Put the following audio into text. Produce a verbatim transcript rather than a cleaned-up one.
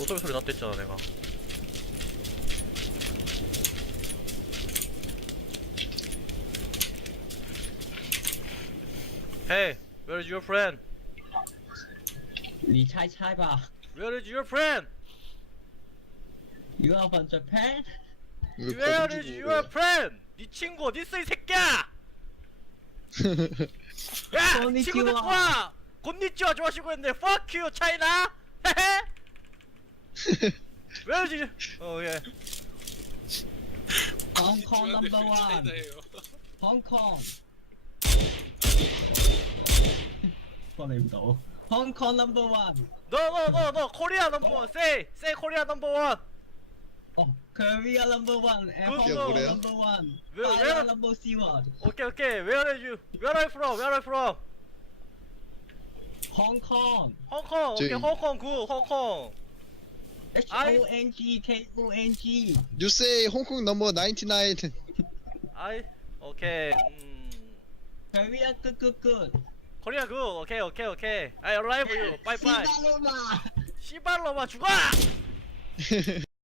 소리 소리 났다 했잖아 내가. Hey, where is your friend? 你猜猜吧 Where is your friend? You are from Japan? 왜 Where 거둔 is 줄 your 모르네. friend? 네 친구 어디 있어 이 새끼야? 야, 곤니치와. 친구 데리고 와. 곤니치와 좋아하시고 있는데 Fuck you, China. 헤헤. Where is you? 어 예. Hong Kong number one. 차이나예요. Hong Kong. 꺼내보다오. Hong Kong number one. No, no, no, no. Korea number one. Say, say Korea number one. 어, Korea number one. And 그게 Hong Kong 뭐래요? number one. 왜- Thailand 왜- number zero. Okay, okay. Where are you? Where are you from? Where are you from? Hong Kong. Hong Kong. Okay, 저기- Hong Kong. Good. Hong Kong. H O N G K O N G. You say 홍콩 넘버 나인티나인. I. Okay. 음. Korea good good good. Korea good. Okay, okay, okay. I arrive you. Bye bye. 시발로마. 씨발로마 죽어!